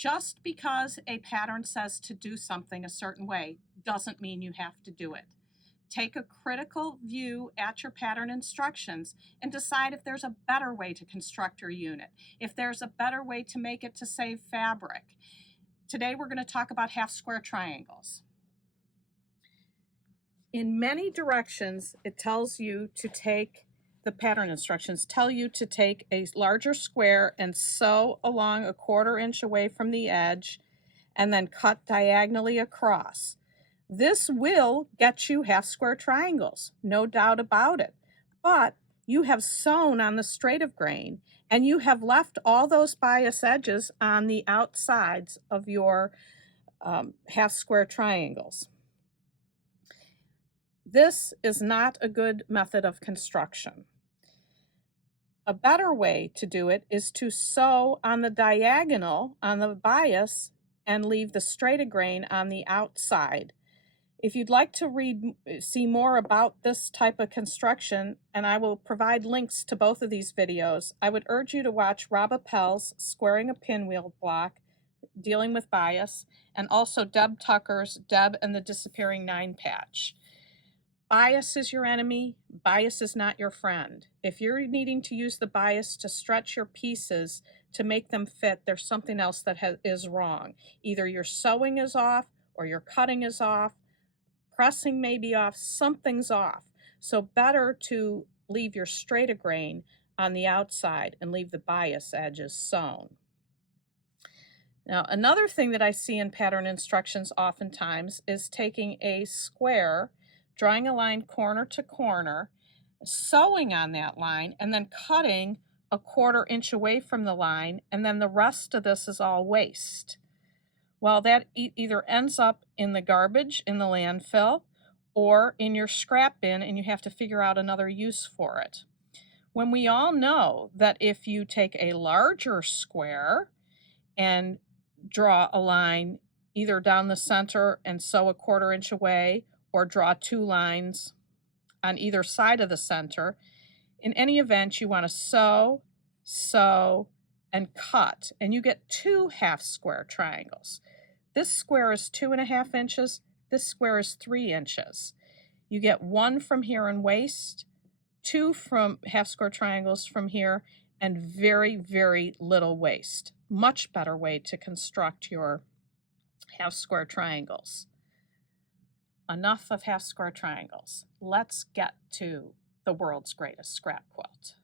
Just because a pattern says to do something a certain way doesn't mean you have to do it. Take a critical view at your pattern instructions and decide if there's a better way to construct your unit, if there's a better way to make it to save fabric. Today we're going to talk about half square triangles. In many directions, it tells you to take the pattern instructions tell you to take a larger square and sew along a 1/4 inch away from the edge and then cut diagonally across. This will get you half square triangles, no doubt about it. But you have sewn on the straight of grain and you have left all those bias edges on the outsides of your half square triangles. This is not a good method of construction. A better way to do it is to sew on the diagonal on the bias and leave the straight of grain on the outside. If you'd like to see more about this type of construction, and I will provide links to both of these videos, I would urge you to watch Rob Appel's Squaring a Pinwheel Block, dealing with bias, and also Deb Tucker's Deb and the Disappearing 9 Patch. Bias is your enemy. Bias is not your friend. If you're needing to use the bias to stretch your pieces to make them fit, there's something else that is wrong. Either your sewing is off or your cutting is off. Pressing may be off. Something's off. So better to leave your straight of grain on the outside and leave the bias edges sewn. Now, another thing that I see in pattern instructions oftentimes is taking a square, drawing a line corner to corner, sewing on that line, and then cutting a 1/4 inch away from the line, and then the rest of this is all waste. Well, that either ends up in the garbage in the landfill or in your scrap bin, and you have to figure out another use for it. When we all know that if you take a larger square and draw a line either down the center and sew a 1/4 inch away, or draw 2 lines on either side of the center. In any event, you want to sew, sew, and cut, and you get 2 half square triangles. This square is 2.5 inches, this square is 3 inches. You get 1 from here in waist, 2 from half square triangles from here, and very, very little waste. Much better way to construct your half square triangles. Enough of half square triangles. Let's get to the world's greatest scrap quilt.